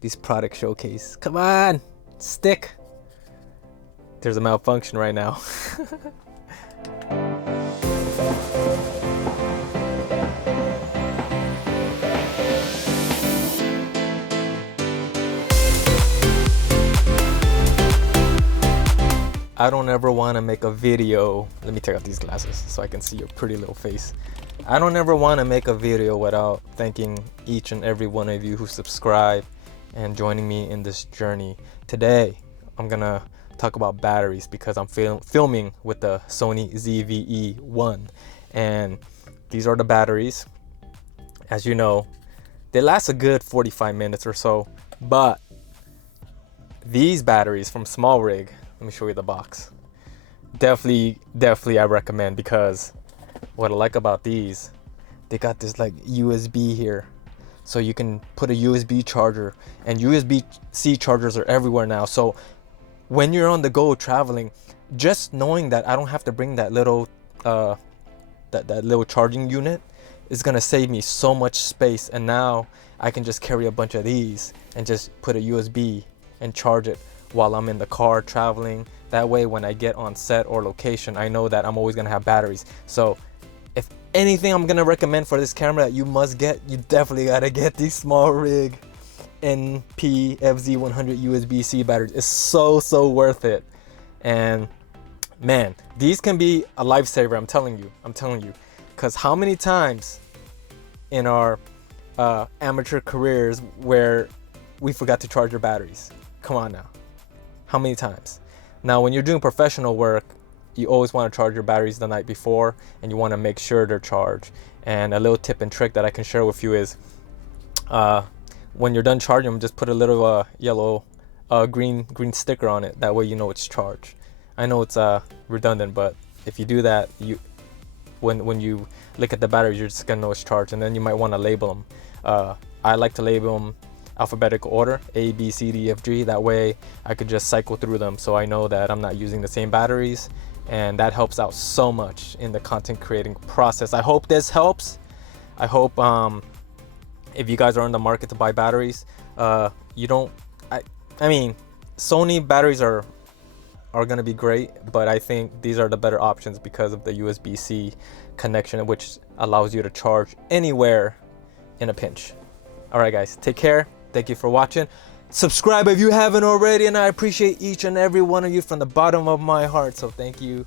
these product showcase. Come on, stick. There's a malfunction right now. I don't ever want to make a video. Let me take off these glasses so I can see your pretty little face. I don't ever want to make a video without thanking each and every one of you who subscribe and joining me in this journey. Today, I'm gonna talk about batteries because I'm filming with the Sony ZV-E1, and these are the batteries. As you know, they last a good 45 minutes or so, but these batteries from Small Rig, let me show you the box. Definitely I recommend, because what I like about these, they got this like USB here. So you can put a USB charger, and USB-C chargers are everywhere now. So when you're on the go traveling, just knowing that I don't have to bring that little that little charging unit is gonna save me so much space. And now I can just carry a bunch of these and just put a USB and charge it while I'm in the car traveling. That way when I get on set or location, I know that I'm always gonna have batteries. So if anything I'm gonna recommend for this camera that you must get, you definitely gotta get these Small Rig NP-FZ100 USB-C batteries. It's so worth it. And man, these can be a lifesaver. I'm telling you, because how many times in our amateur careers where we forgot to charge our batteries? Come on now. How many times? Now, when you're doing professional work, you always want to charge your batteries the night before, and you want to make sure they're charged. And a little tip and trick that I can share with you is, when you're done charging them, just put a little yellow, green sticker on it. That way you know it's charged. I know it's redundant, but if you do that, when you look at the batteries, you're just gonna know it's charged. And then you might want to label them. I like to label them alphabetical order, A, B, C, D, F, G. That way I could just cycle through them, so I know that I'm not using the same batteries, and that helps out so much in the content creating process. I hope this helps. I hope if you guys are in the market to buy batteries, I mean, Sony batteries are gonna be great, but I think these are the better options because of the USB-C connection, which allows you to charge anywhere in a pinch. All right, guys, take care. Thank you for watching. Subscribe if you haven't already, and I appreciate each and every one of you from the bottom of my heart. So thank you.